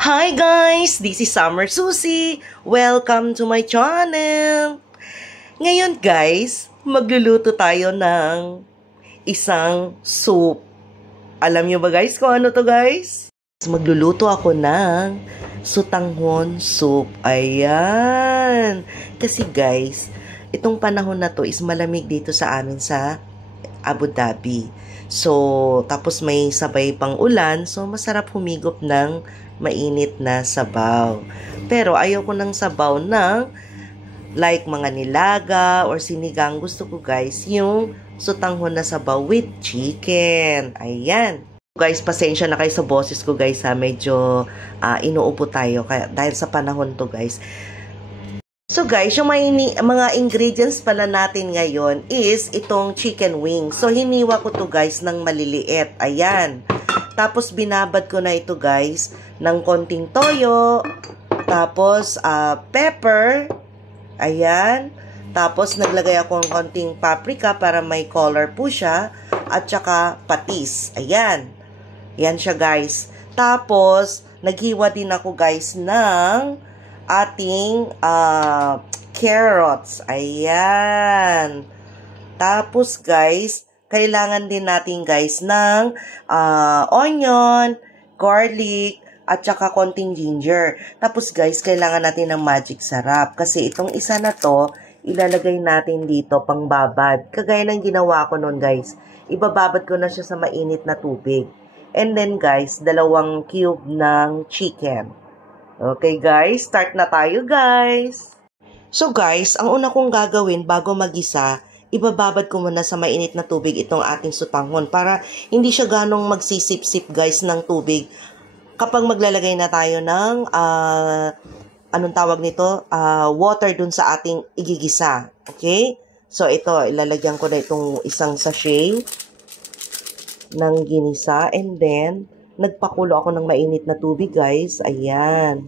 Hi guys! This is Summer Susie. Welcome to my channel. Ngayon guys, magluluto tayo ng isang soup. Alam nyo ba guys kung ano to guys? Magluluto ako ng sutanghon soup. Ayan. Kasi guys, itong panahon na to is malamig dito sa amin sa Abu Dhabi. So, tapos may sabay pang ulan, so masarap humigop ng mainit na sabaw. Pero ayoko ng sabaw ng like mga nilaga or sinigang. Gusto ko guys yung sutanghon na sabaw with chicken. Ayan. Guys, pasensya na kayo sa boses ko guys ha. Medyo inuupo tayo kaya, dahil sa panahon to guys. So guys, yung mga ingredients pala natin ngayon is itong chicken wings. So hiniwa ko to guys ng maliliit. Ayan. Tapos binabad ko na ito guys ng konting toyo. Tapos pepper. Ayan. Tapos naglagay ako ng konting paprika para may color po siya. At saka patis. Ayan. Yan siya guys. Tapos naghiwa din ako guys ng ating carrots. Ayan. Tapos guys, kailangan din natin guys ng onion, garlic, at saka konting ginger. Tapos guys, kailangan natin ng magic sarap. Kasi itong isa na to, ilalagay natin dito pang babad. Kagaya ng ginawa ko noon guys. Ibababad ko na siya sa mainit na tubig. And then guys, 2 cube ng chicken. Okay guys, start na tayo guys. So guys, ang una kong gagawin bago magisa, ibababad ko muna sa mainit na tubig itong ating sutanghon para hindi siya ganong magsisip-sip guys ng tubig. Kapag maglalagay na tayo ng, anong tawag nito? Water dun sa ating igigisa. Okay? So ito, ilalagyan ko na itong isang sachet ng ginisa and then nagpakulo ako ng mainit na tubig, guys. Ayan.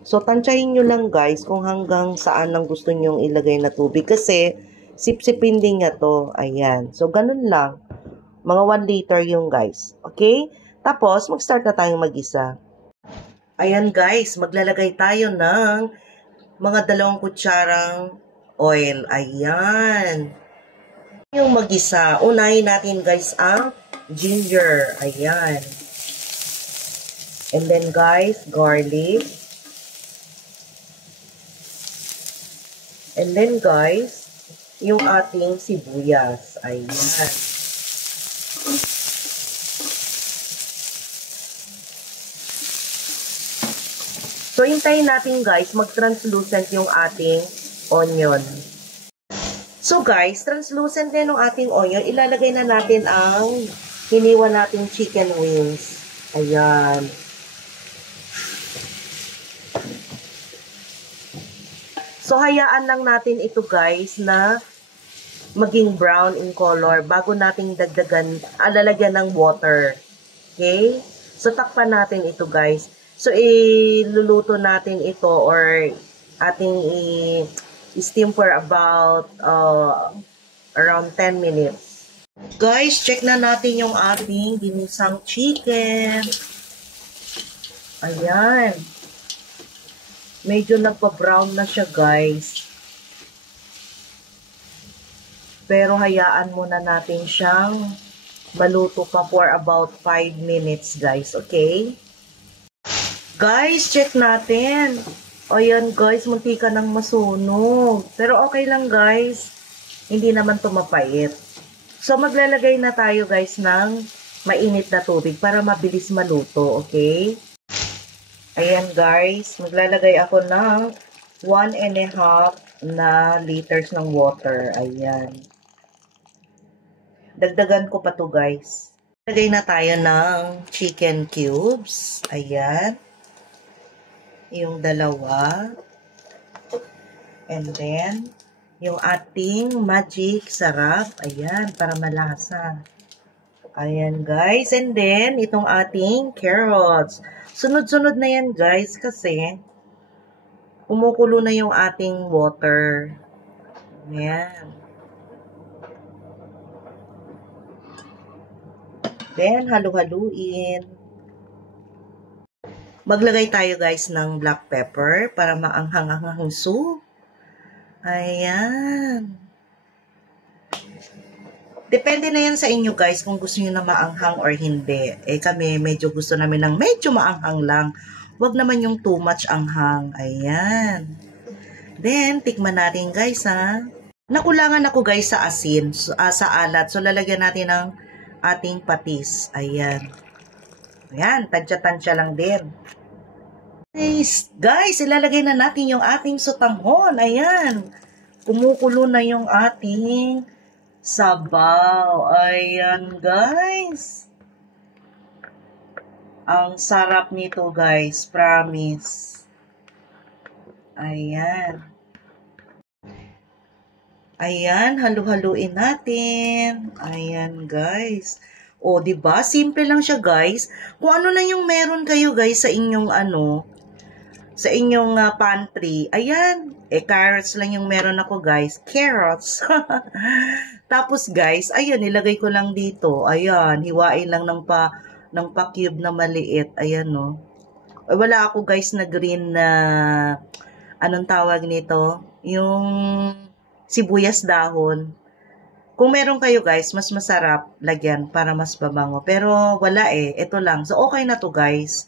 So, tansyahin nyo lang, guys, kung hanggang saan ang gusto nyong ilagay na tubig. Kasi, sip-sipin din niya to. Ayan. So, ganun lang. Mga 1 liter yung, guys. Okay? Tapos, mag-start na tayong mag-isa. Ayan, guys. Maglalagay tayo ng mga 2 kutsarang oil. Ayan. Yung mag-isa, unahin natin, guys, ang ginger. Ayan. And then guys, garlic. And then guys, yung ating sibuyas. Ayan. So, hintayin natin guys, mag-translucent yung ating onion. So guys, translucent din yung ating onion. Ilalagay na natin ang hiniwa nating chicken wings. Ayan. So, hayaan lang natin ito guys na maging brown in color bago nating lalagyan ng water. Okay? So, takpan natin ito guys. So, iluluto natin ito or ating i-steam for about around 10 minutes. Guys, check na natin yung ating ginisang chicken. Ayan. Medyo nagpa-brown na siya, guys. Pero hayaan muna natin siyang maluto pa for about 5 minutes, guys. Okay? Guys, check natin. Ayan, guys, muntika nang masunog. Pero okay lang, guys. Hindi naman ito mapait. So, maglalagay na tayo guys ng mainit na tubig para mabilis maluto, okay? Ayan guys, maglalagay ako ng 1.5 na liters ng water. Ayan. Dagdagan ko pa to guys. Lagay na tayo ng chicken cubes. Ayan. Yung 2. And then, yung ating magic sarap. Ayan, para malasa. Ayan, guys. And then, itong ating carrots. Sunod-sunod na yan, guys, kasi kumukulo na yung ating water. Ayan. Then, halu-haluin. Maglagay tayo guys ng black pepper para maanghang-anghang soup. Ayan. Depende na yan sa inyo guys kung gusto niyo na maanghang or hindi. Kami medyo gusto namin ng medyo maanghang lang. Huwag naman yung too much anghang. Ayan. Then, tikman natin guys ha. Nakulangan ako guys sa asin, sa alat. So, lalagyan natin ng ating patis. Ayan. Ayan, tansya-tansya lang din. Guys, ilalagay na natin yung ating sotanghon. Ayan. Kumukulo na yung ating sabaw. Ayan, guys. Ang sarap nito, guys. Promise. Ayan. Ayan, halu-haluin natin. Ayan, guys. O, diba? Simple lang siya, guys. Kung ano lang yung meron kayo, guys, sa inyong sa inyong pantry. Ayan. Carrots lang yung meron ako, guys. Carrots. Tapos, guys, ayan, nilagay ko lang dito. Ayan, hiwain lang ng pa-cube na maliit. Ayan, no. Wala ako, guys, na green na, anong tawag nito? Yung sibuyas dahon. Kung meron kayo, guys, mas masarap lagyan para mas babango. Pero, wala Ito lang. So, okay na to, guys.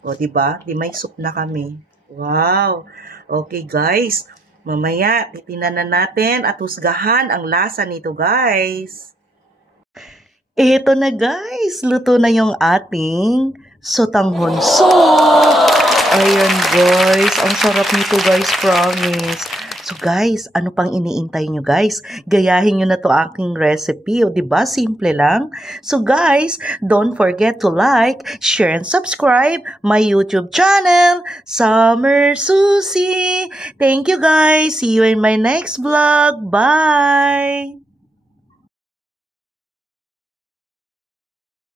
O, diba? Di may soup na kami. Wow! Okay, guys. Mamaya, titinan na natin at husgahan ang lasa nito, guys. Ito na, guys. Luto na yung ating sotanghon soup. Ayan, guys. Ang sarap nito, guys. Promise. So guys, ano pang iniintay nyo guys? Gayahin nyo na to aking recipe. O diba? Simple lang. So guys, don't forget to like, share, and subscribe my YouTube channel, Summer Susie. Thank you guys. See you in my next vlog. Bye!